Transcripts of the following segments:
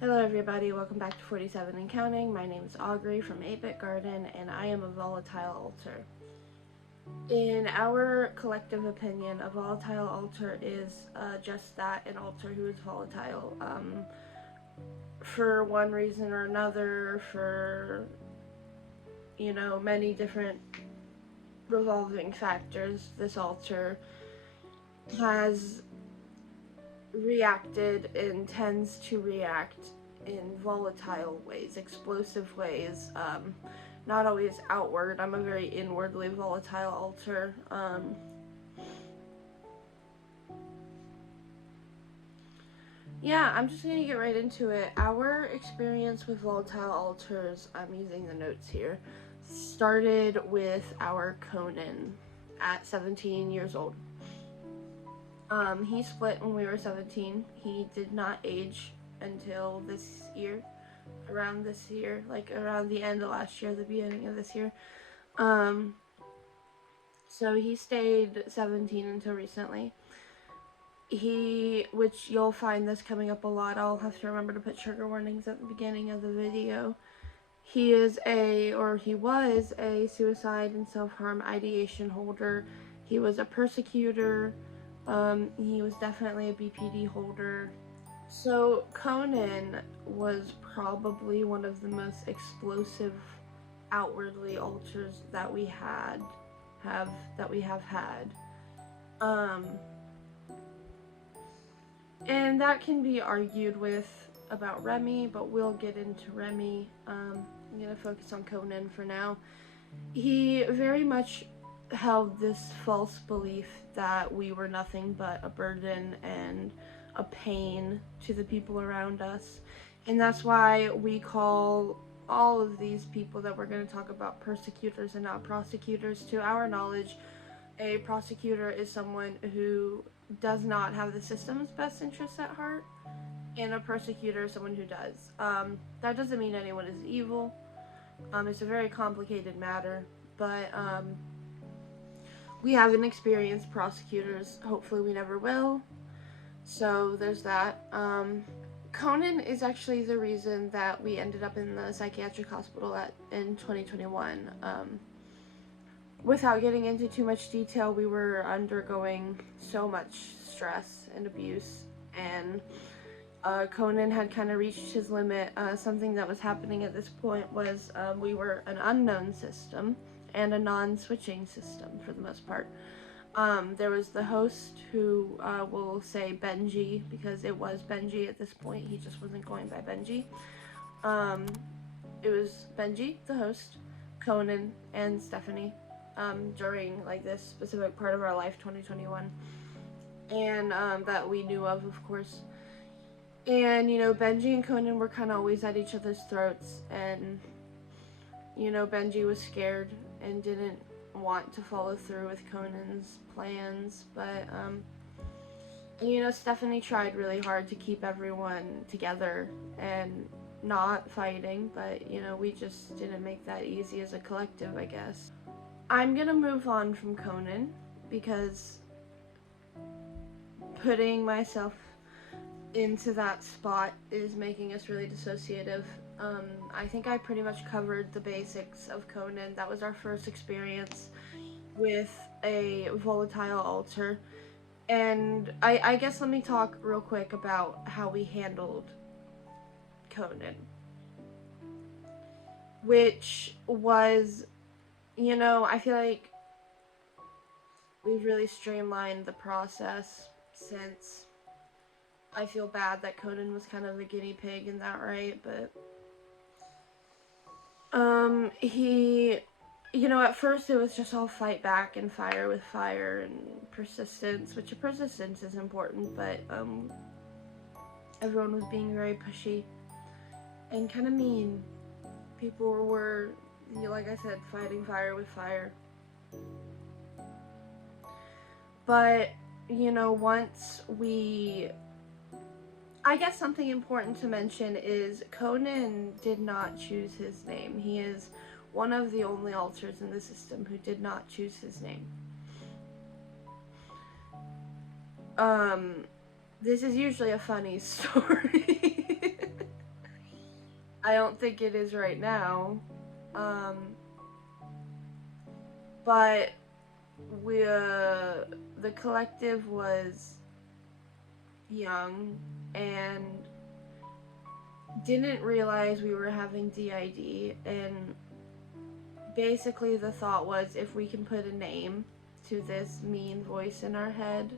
Hello everybody, welcome back to 47 and Counting. My name is Augury from 8-Bit Garden, and I am a volatile alter. In our collective opinion, a volatile alter is just that, an alter who is volatile. For one reason or another, for, many different revolving factors, this alter has reacted and tends to react in volatile ways, explosive ways, not always outward. I'm a very inwardly volatile alter. Yeah, I'm just gonna get right into it. Our experience with volatile alters, I'm using the notes here, started with our Conan at 17 years old. He split when we were 17. He did not age until this year, around this year, like around the end of last year, the beginning of this year. So he stayed 17 until recently. Which you'll find this coming up a lot, I'll have to remember to put trigger warnings at the beginning of the video. He was a suicide and self-harm ideation holder. He was a persecutor. He was definitely a BPD holder. So Conan was probably one of the most explosive outwardly alters that we have had. And that can be argued with about Remy, but we'll get into Remy. I'm gonna focus on Conan for now. He very much held this false belief that we were nothing but a burden and a pain to the people around us. And that's why we call all of these people that we're going to talk about persecutors and not prosecutors. To our knowledge, a prosecutor is someone who does not have the system's best interests at heart, and a persecutor is someone who does. That doesn't mean anyone is evil. It's a very complicated matter, but we haven't experienced prosecutors. Hopefully we never will. So there's that. Conan is actually the reason that we ended up in the psychiatric hospital in 2021. Without getting into too much detail, we were undergoing so much stress and abuse, and Conan had kind of reached his limit. Something that was happening at this point was we were an unknown system and a non-switching system for the most part. There was the host who we'll say Benji, because it was Benji at this point. He just wasn't going by Benji. It was Benji, the host, Conan, and Stephanie during like this specific part of our life, 2021, and that we knew of course. And Benji and Conan were kind of always at each other's throats, and Benji was scared and didn't want to follow through with Conan's plans, but Stephanie tried really hard to keep everyone together and not fighting, but we just didn't make that easy as a collective, I guess. I'm gonna move on from Conan because putting myself into that spot is making us really dissociative. I think I pretty much covered the basics of Conan. That was our first experience with a volatile alter. And I guess let me talk real quick about how we handled Conan. Which was, I feel like we've really streamlined the process since I feel bad that Conan was kind of the guinea pig in that, right? But he, at first it was just all fight back and fire with fire and persistence, which persistence is important, but everyone was being very pushy and kind of mean. People were, like I said, fighting fire with fire. But once I guess something important to mention is Conan did not choose his name. He is one of the only alters in the system who did not choose his name. This is usually a funny story. I don't think it is right now. But the collective was young and didn't realize we were having DID, and basically the thought was if we can put a name to this mean voice in our head,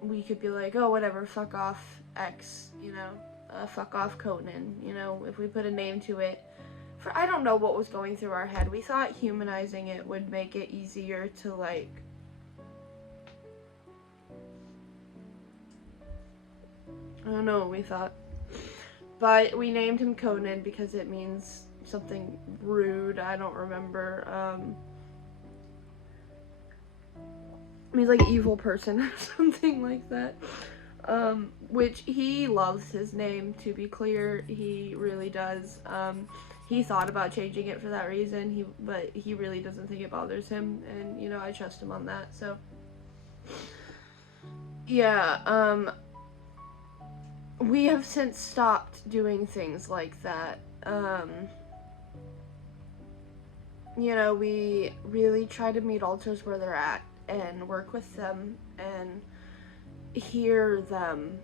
we could be like, oh, whatever, fuck off X, fuck off Conan, if we put a name to it. I don't know what was going through our head. We thought humanizing it would make it easier to, like, I don't know what we thought. But we named him Conan because it means something rude. I don't remember. It means like evil person or something like that. Which he loves his name, to be clear. He really does. He thought about changing it for that reason, but he really doesn't think it bothers him, and I trust him on that. So yeah, we have since stopped doing things like that. We really try to meet alters where they're at and work with them and hear them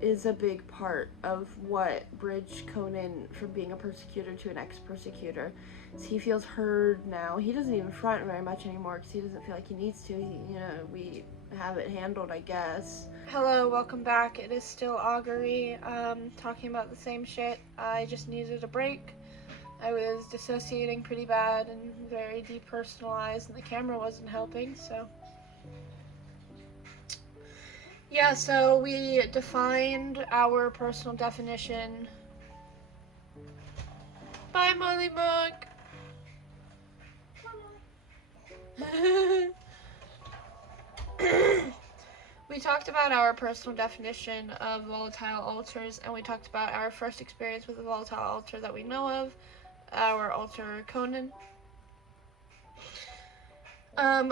is a big part of what bridged Conan from being a persecutor to an ex-persecutor. So he feels heard now. He doesn't even front very much anymore because he doesn't feel like he needs to. We have it handled, I guess. Hello, welcome back. It is still Augury, talking about the same shit. I just needed a break. I was dissociating pretty bad and very depersonalized, and the camera wasn't helping, so. Yeah, so we defined our personal definition. Bye, Molly Mug! We talked about our personal definition of volatile alters, and we talked about our first experience with a volatile alter that we know of, our alter Conan.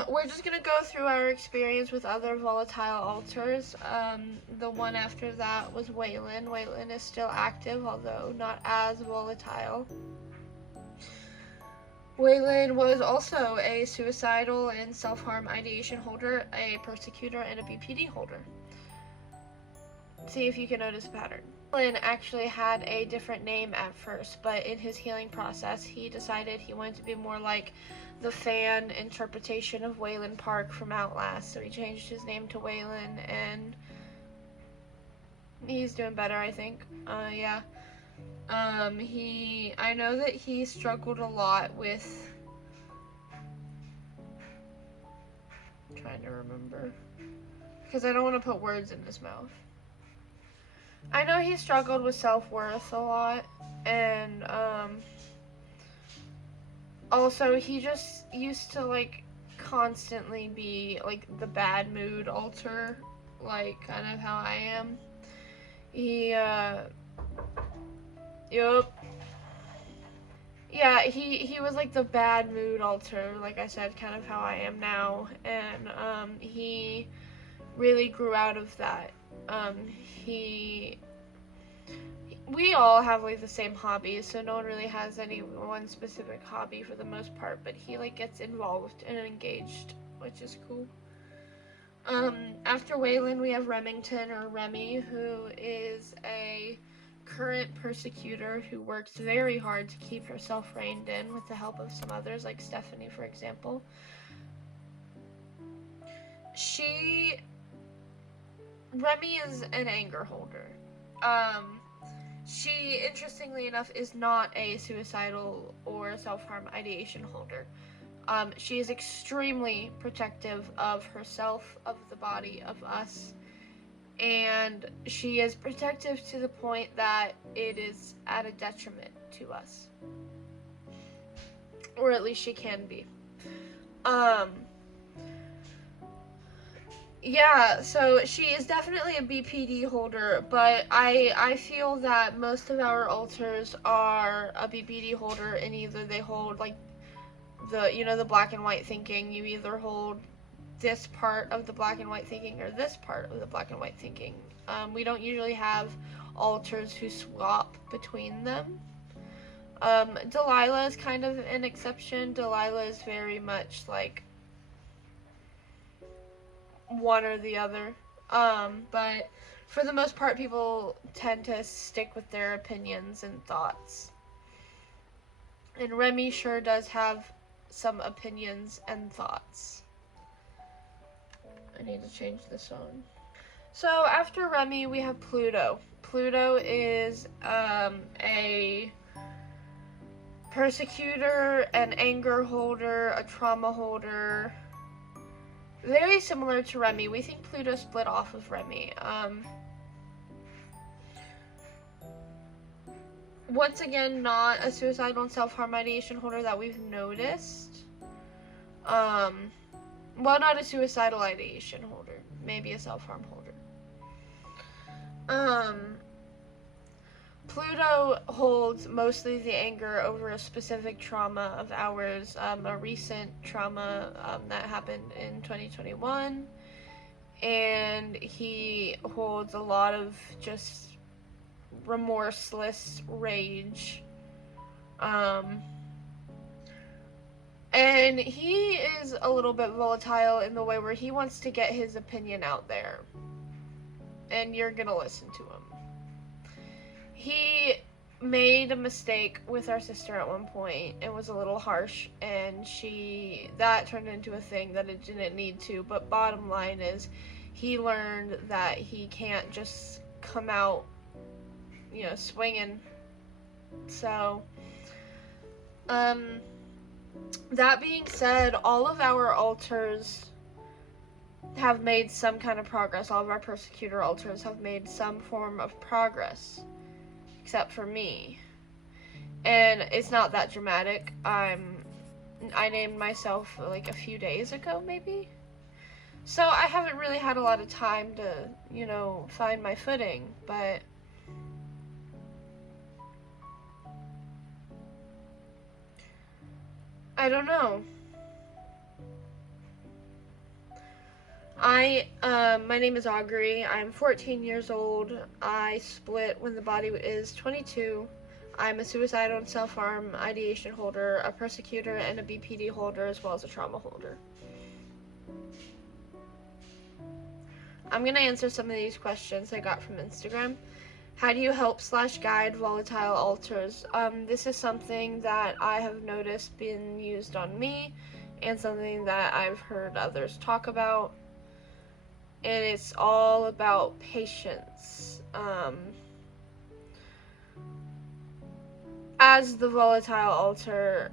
We're just gonna go through our experience with other volatile alters. The one after that was Waylon. Waylon is still active, although not as volatile. Waylon was also a suicidal and self-harm ideation holder, a persecutor, and a BPD holder. See if you can notice a pattern. Waylon actually had a different name at first, but in his healing process, he decided he wanted to be more like the fan interpretation of Waylon Park from Outlast, so he changed his name to Waylon, and he's doing better, I think. Yeah. I know that he struggled a lot with, I'm trying to remember, because I don't want to put words in his mouth. I know he struggled with self-worth a lot, and, also, he just used to, like, constantly be, like, the bad mood alter, like, kind of how I am. Yup. Yeah, he was, like, the bad mood alter, like I said, kind of how I am now, and, he really grew out of that. We all have, like, the same hobbies, so no one really has any one specific hobby for the most part, but he, like, gets involved and engaged, which is cool. After Waylon, we have Remington, or Remy, who is a current persecutor who works very hard to keep herself reined in with the help of some others, like Stephanie, for example. Remy is an anger holder. She, interestingly enough, is not a suicidal or self-harm ideation holder. She is extremely protective of herself, of the body, of us, and she is protective to the point that it is at a detriment to us. Or at least she can be. Yeah, so she is definitely a BPD holder, but I feel that most of our alters are a BPD holder, and either they hold, like, the black and white thinking. You either hold this part of the black and white thinking or this part of the black and white thinking. We don't usually have alters who swap between them. Delilah is kind of an exception. Delilah is very much like one or the other. But for the most part, people tend to stick with their opinions and thoughts. And Remy sure does have some opinions and thoughts. I need to change this on. So after Remy, we have Pluto. Pluto is a persecutor, an anger holder, a trauma holder. Very similar to Remy. We think Pluto split off of Remy. Once again, not a suicidal and self-harm ideation holder that we've noticed. Well, not a suicidal ideation holder. Maybe a self-harm holder. Pluto holds mostly the anger over a specific trauma of ours, a recent trauma that happened in 2021, and he holds a lot of just remorseless rage, and he is a little bit volatile in the way where he wants to get his opinion out there, and you're gonna listen to him. He made a mistake with our sister at one point and was a little harsh, and that turned into a thing that it didn't need to. But bottom line is, he learned that he can't just come out, swinging. So, that being said, all of our alters have made some kind of progress. All of our persecutor alters have made some form of progress. Except for me. And it's not that dramatic. I named myself like a few days ago, maybe? So I haven't really had a lot of time to, find my footing, but I don't know. My name is Augury. I'm 14 years old. I split when the body is 22. I'm a suicidal and self-harm ideation holder, a persecutor, and a BPD holder, as well as a trauma holder. I'm going to answer some of these questions I got from Instagram. How do you help/guide volatile alters? This is something that I have noticed being used on me, and something that I've heard others talk about. And it's all about patience. As the volatile alter,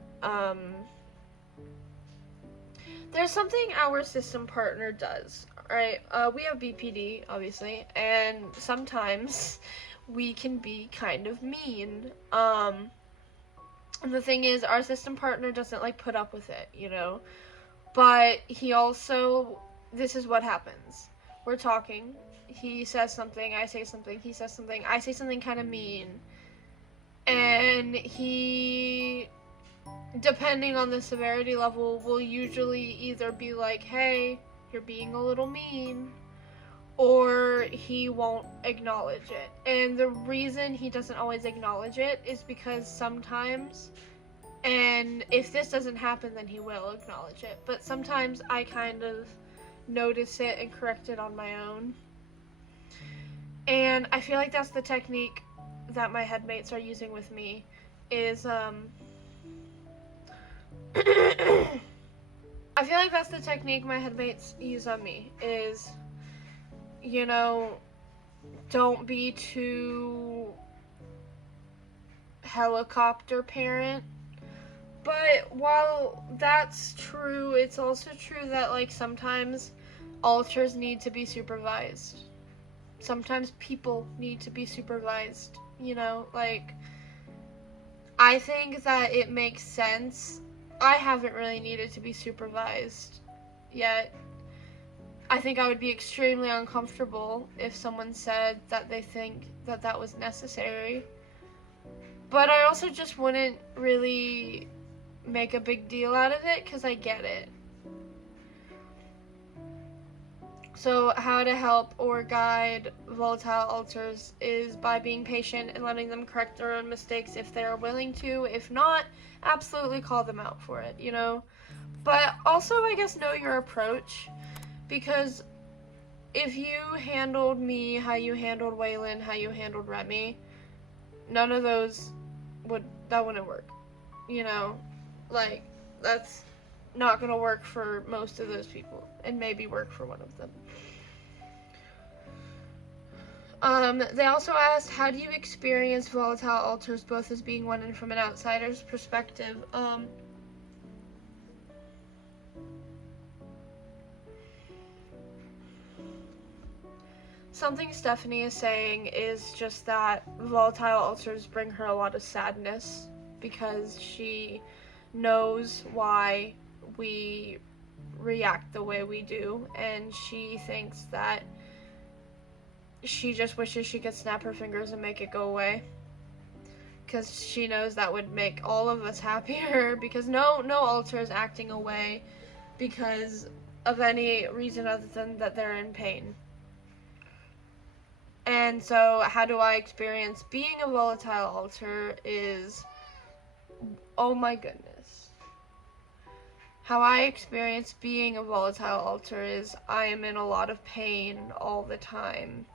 there's something our system partner does, right? We have BPD, obviously, and sometimes we can be kind of mean. And the thing is, our system partner doesn't, put up with it, But he also, this is what happens. We're talking, he says something, I say something, he says something, I say something kind of mean, and he, depending on the severity level, will usually either be like, hey, you're being a little mean, or he won't acknowledge it. And the reason he doesn't always acknowledge it is because sometimes, and if this doesn't happen, then he will acknowledge it, but sometimes I kind of notice it and correct it on my own. And I feel like that's the technique that my headmates are using with me, is I feel like that's the technique my headmates use on me, is, don't be too helicopter parent. But while that's true, it's also true that, sometimes alters need to be supervised. Sometimes people need to be supervised, I think that it makes sense. I haven't really needed to be supervised yet. I think I would be extremely uncomfortable if someone said that they think that that was necessary. But I also just wouldn't really make a big deal out of it, because I get it. So how to help or guide volatile alters is by being patient and letting them correct their own mistakes if they're willing to. If not, absolutely call them out for it, you know? But also, I guess, know your approach, because if you handled me how you handled Waylon, how you handled Remy, none of those wouldn't work, you know? Like, that's not gonna work for most of those people, and maybe work for one of them. They also asked, how do you experience volatile alters both as being one and from an outsider's perspective? Something Stephanie is saying is just that volatile alters bring her a lot of sadness because she knows why we react the way we do, and she thinks that she just wishes she could snap her fingers and make it go away, because she knows that would make all of us happier, because no alter is acting away because of any reason other than that they're in pain. And so how do I experience being a volatile alter is, oh my goodness. How I experience being a volatile alter is I am in a lot of pain all the time.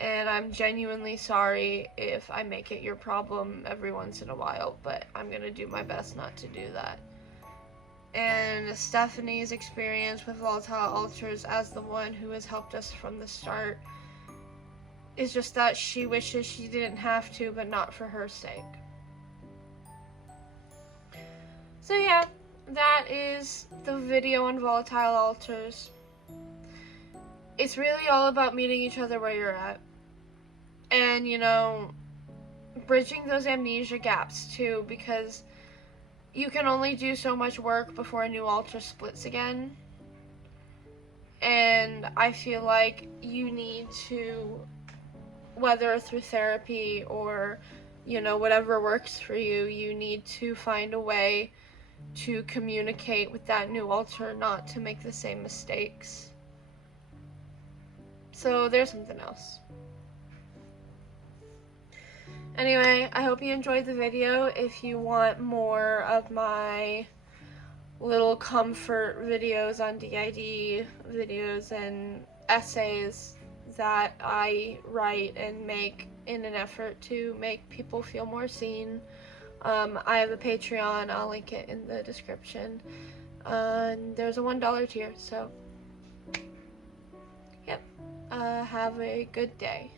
And I'm genuinely sorry if I make it your problem every once in a while, but I'm gonna do my best not to do that. And Stephanie's experience with volatile alters as the one who has helped us from the start is just that she wishes she didn't have to, but not for her sake. So yeah, that is the video on volatile alters. It's really all about meeting each other where you're at. And, you know, bridging those amnesia gaps too, because you can only do so much work before a new alter splits again. And I feel like you need to, whether through therapy or, you know, whatever works for you, you need to find a way to communicate with that new alter not to make the same mistakes. So there's something else. Anyway, I hope you enjoyed the video. If you want more of my little comfort videos on DID, videos and essays that I write and make in an effort to make people feel more seen, I have a Patreon. I'll link it in the description. And there's a $1 tier, so yep. Have a good day.